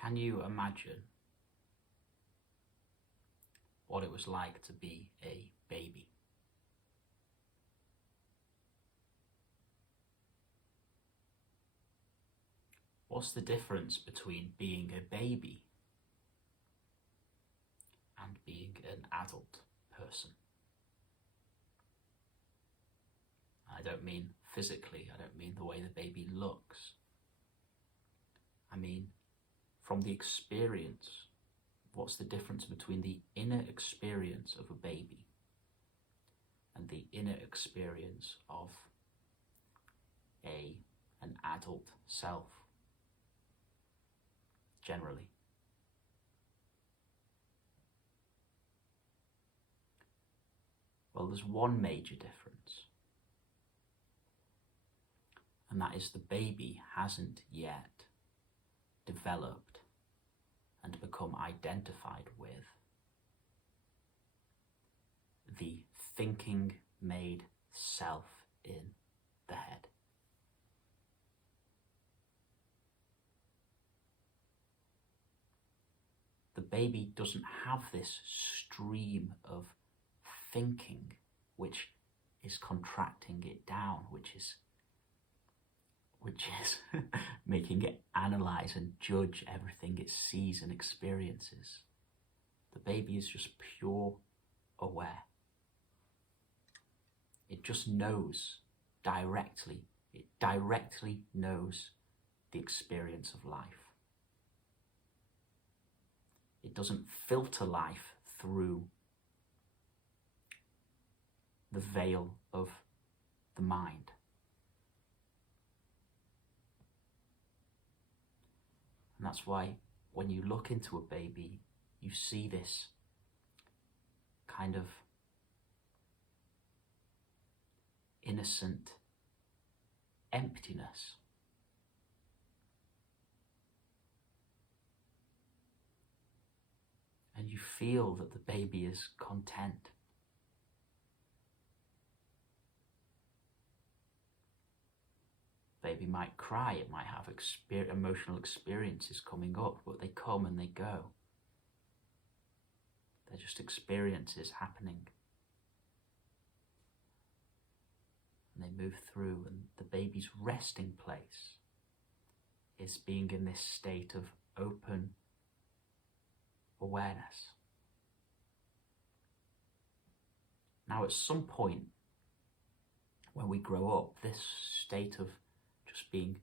Can you imagine what it was like to be a baby? What's the difference between being a baby and being an adult person? I don't mean physically, I don't mean the way the baby looks. I mean from the experience. What's the difference between the inner experience of a baby and the inner experience of an adult self, generally? Well, there's one major difference, and that is the baby hasn't yet developed and become identified with the thinking made self in the head. The baby doesn't have this stream of thinking which is contracting it down, which is making it analyze and judge everything it sees and experiences. The baby is just pure aware. It just knows directly. It directly knows the experience of life. It doesn't filter life through the veil of the mind. And that's why when you look into a baby, you see this kind of innocent emptiness. And you feel that the baby is content. Baby might cry, it might have emotional experiences coming up, but they come and they go. They're just experiences happening. And they move through, and the baby's resting place is being in this state of open awareness. Now, at some point when we grow up, this state of just being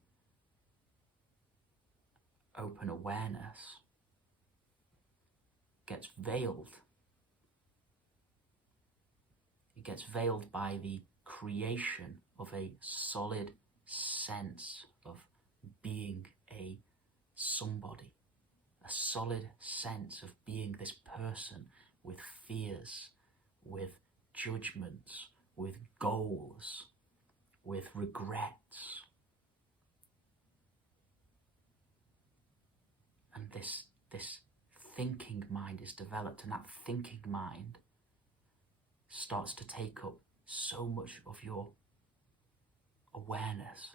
open awareness gets veiled. It gets veiled by the creation of a solid sense of being a somebody, a solid sense of being this person with fears, with judgments, with goals, with regrets. And this thinking mind is developed, and that thinking mind starts to take up so much of your awareness,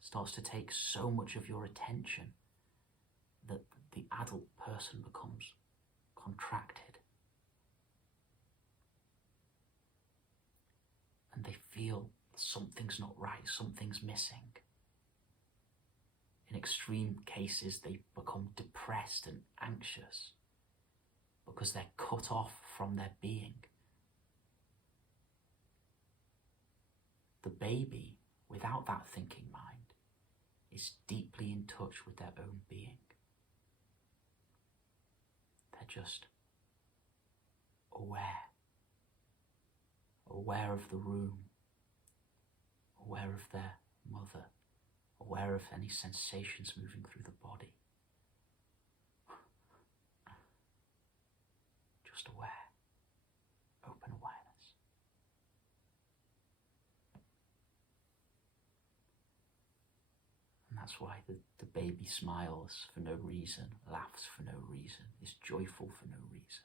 starts to take so much of your attention, that the adult person becomes contracted. And they feel something's not right, something's missing. In extreme cases, they become depressed and anxious because they're cut off from their being. The baby, without that thinking mind, is deeply in touch with their own being. They're just aware of the room, aware of their mother, aware of any sensations moving through the body. Just aware, open awareness. And that's why the baby smiles for no reason, laughs for no reason, is joyful for no reason.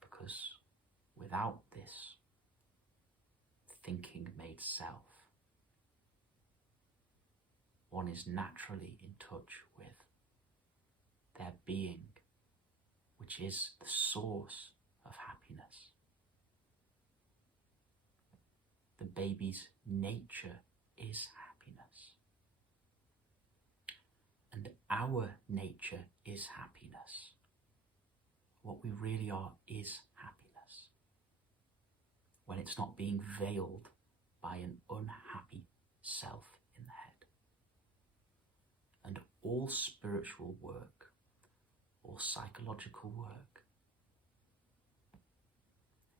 Because without this thinking made self, one is naturally in touch with their being, which is the source of happiness. The baby's nature is happiness. And our nature is happiness. What we really are is happiness. When it's not being veiled by an unhappy self in the head. And all spiritual work, all psychological work,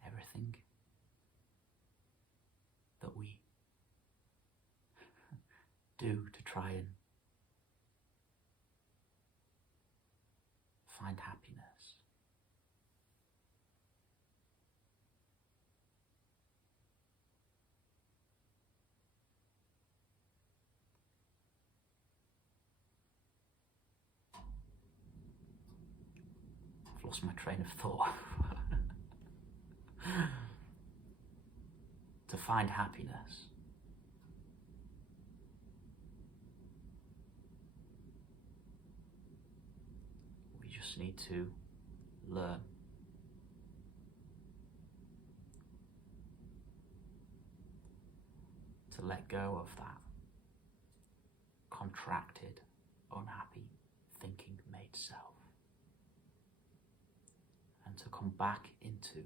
everything that we do to try and find happiness I've lost my train of thought. To find happiness, we just need to learn to let go of that contracted, unhappy, thinking made self, and to come back into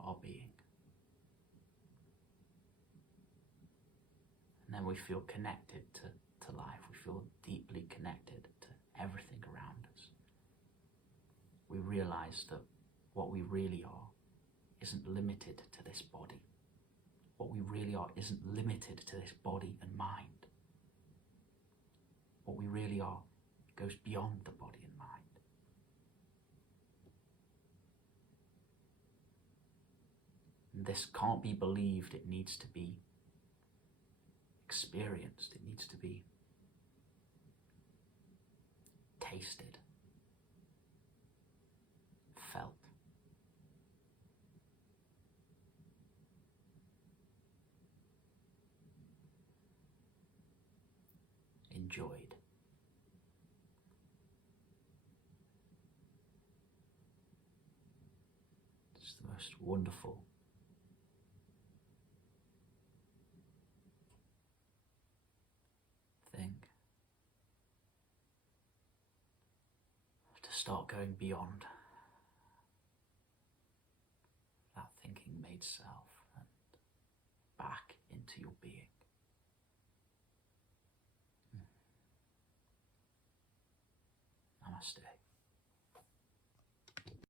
our being. And then we feel connected to life. We feel deeply connected to everything around us. We realize that what we really are isn't limited to this body. What we really are isn't limited to this body and mind. What we really are goes beyond the body and mind. And this can't be believed, it needs to be experienced, it needs to be tasted, felt. Enjoyed. It's the most wonderful thing to start going beyond that thinking made self and back into your being. Namaste.